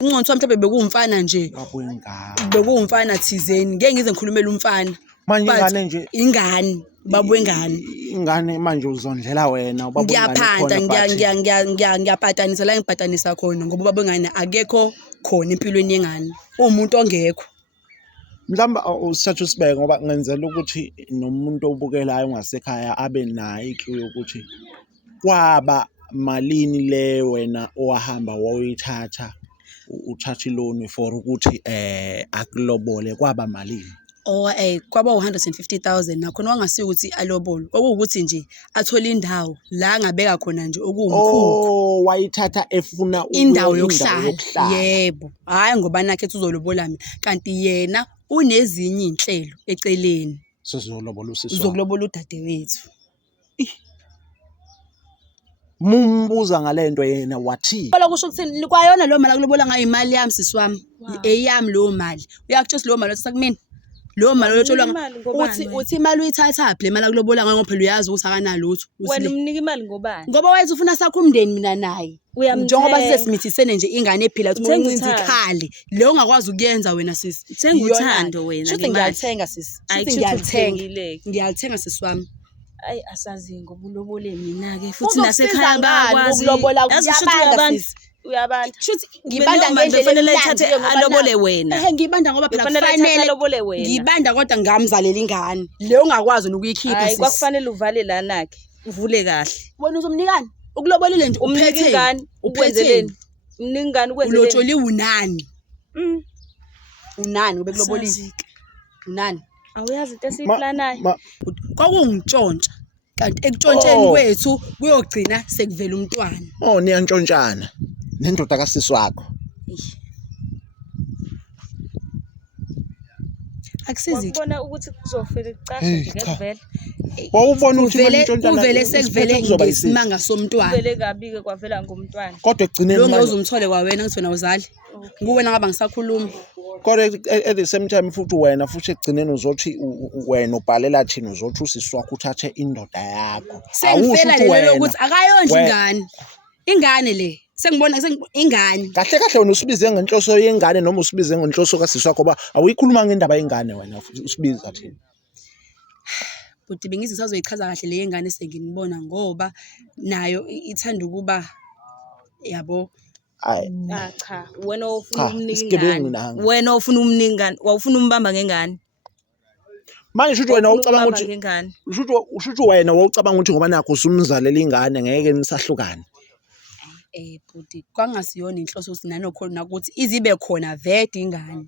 Unqondo mhlawumbe bekuwumfana nje. Bekuwumfana thizeni. Ngeke ngize ngikhulumele umfana. Manje ingane nje. Ingane, baba wengane. Ingane manje uzondlela wena ubaba wengane khona. Ngiyaphatanisa la ngibhatanisa khona ngoba ubaba wengane akekho khona empilweni yengane. Umuntu ongekho. Mhlamba usithatha usibeke ngoba ngenzela ukuthi nomuntu obukelayo ngasekhaya abe nayo iClue ukuthi kwaba malini le wena owahamba woyithatha uthatha iloan for ukuthi akulobole kwaba malini. Kwaba 150,000 nakhona wangasiyo ukuthi alobolo. Kwakuwukuthi nje athola indawo la ngabeka khona nje okuwumkhulu. Wayithatha efuna indawo yokuhlala. Yebo. Hayi ngoba nakhe uzolobola mina. Kanti yena unezinye inhlelo eceleni. Sizolobola usisi. Uzokulobola udadewethu. Mumbuza ngalento yena wathi. Phela kusho ukuthi kwayona lo mali akulobola ngayo imali yami sisi wami. Eyami lo mali. Uyakutshela lo mali wathi kumina. Lo mali lotsholwa uthi imali uyithatha phi le mali akulobola ngayo ngoba phela uyazi ukuthi akanalo lutho. Wena umnika imali ngobani? Ngoba wayethi ufuna sakho umndeni mina naye. Njengoba sisemithisene nje ingane ephila uthi uncinza ikhali. Leyo ungakwazi ukuyenza wena sisi. Uthenga uthando wena ngemali. Shuthi ngiyalithenga sisi. Shuthi ngiyalithenga. Ngiyalithenga sisi wami. Ayi asazi ngoba ulobole mina ke futhi nasekhaya bakwazi ukulobola kuyabanda sisi. Uyabanda. Shuthi ngibanda ngendlela kufanele ethathe alobole wena. Ngibanda ngoba phela kufanele alobole wena. Ngibanda kodwa ngamzalela ingane. Leyo ungakwazi nokuyikhipha sisi. Hayi kwakufanele uvale lana ke. Uvule kahle. Wena uzomnikani? Ukulobolile nje uphethe ingane ukwenzeleni. Umnika ingane ukwenzeleni. Ulotsholiwe unani? Unani obekulobolile? Unani? Awuyazi into esiyiplanayo. Kwakungitshontsha. Kanti ekutshontsheleni kwethu kuyogcina sekuvela umntwana. Niyantshontshana nendoda kasisi wakho. Akusizi. Ubona ukuthi kuzofela icashe ngevele. Wawubona ukuthi mantshontshana kuvele sekuvele ngesimanga somntwana. Kuvele kabi ke kwavela ngomntwana. Kodwa egcineni lo ngozumthole kwawena ngithi wena uzali. Kuwena ngaba ngisakhuluma. Kodwa at the same time futhi wena futhi egcineni uzothi wena ubhalela thina uzothi usisi wakho uthathe indoda yakho. Sengifela lelo ukuthi akayondla ingane. Ingane le sengibona ingane. Kahle kahle wena usibize ngenhloso yengane noma usibize ngenhloso kasisi wakho ba awuyikhuluma ngendaba yengane wena usibiza thina. Futhi bengithi sazoyichaza kahle le yengane sengibona ngoba nayo ithanda ukuba yabo. Cha wena ofuna umningane. Wena ofuna umningane, wawufuna umbamba ngengane. Manje shuthi wena ucabanga ukuthi shuthi wena wawucabanga ukuthi ngoba nakho usumzalela ingane ngeke nisahlukane. Futhi kwangasiyona inhloso sinano khona ukuthi izibe khona vede ingane.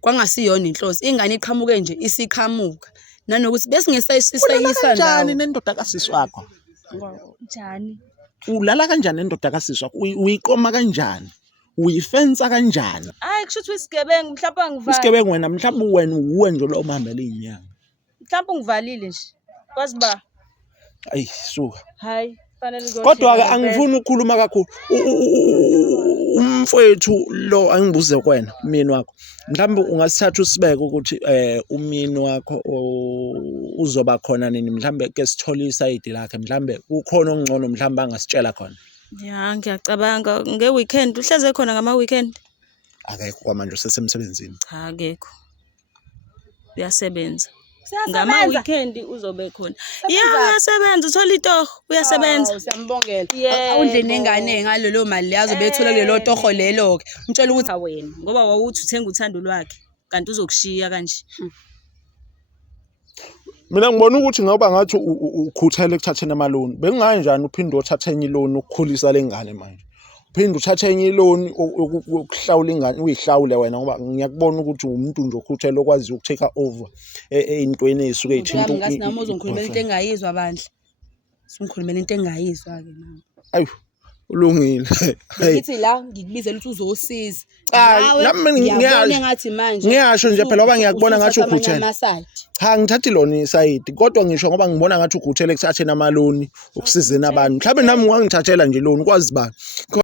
Kwangasiyona inhloso ingane iqhamuke nje isiqhamuka. Nanokuthi bese ngesayisisa njani nendoda kasisi wakho? Njani? Ulala kanjani nendoda kasisi wakho? Uyiqoma kanjani? Uyifensa kanjani? Hayi kusho isigebengu mhlawumbe angivali. Isigebengu wena mhlawumbe wena uwe nje lo omhambela inyanga. Mhlawumbe ungivalile nje. Kwazi ba? Ayi suka. Hayi fanele ngo. Kodwa ke angifuni ukukhuluma kakhulu. Umfowethu lo angibuze kwena umini wakho. Mhlawumbe ungasithatha usibeke ukuthi umini wakho uzoba khona nini mhlawumbe ke sithole isayidi lakhe mhlawumbe ukhona ongcono mhlawumbe angasitshela khona. Ya ngiyacabanga ngeweekend uhleze khona ngama weekend. Akekho kwamanje usesemsebenzini. Cha akekho. Uyasebenza. Ngama weekend uzobe khona. Uyasebenza uthola itoho uyasebenza. Siyambongela. Awundle nengane ngalelo mali leyazo bethola kulelo toho lelo ke. Umtshela ukuthi wena ngoba wawuthi uthenga uthando lwakhe kanti uzokushiya kanje. Mina ngibona ukuthi ngoba ngathi ukhuthele ekuthatheni amaloni. Bengayi njani uphinde uthathe enye iloni ukukhulisa lengane manje. Uphinde uthathe enye iloni ukuhlawula ingane uyihlawule wena ngoba ngiyakubona ukuthi umuntu nje okhuthele okwazi ukutake over eyintweni esuke ezithinta. Ngathi nami uzongikhulumela into engayizwa bandla. Singikhulumela into engayizwa ke nami. Ayu ulungile. Ngithi la ngikubizela ukuthi uzosiza. Nami ngiyabona ngathi manje. Ngiyasho nje phela ngoba ngiyakubona ngathi ukhuthele. Cha ngithathi lona isayidi kodwa ngisho ngoba ngibona ngathi ukhuthele ekuthatheni amaloni ukusizena abantu. Mhlawumbe nami ungangithathela nje loni kwazi ba.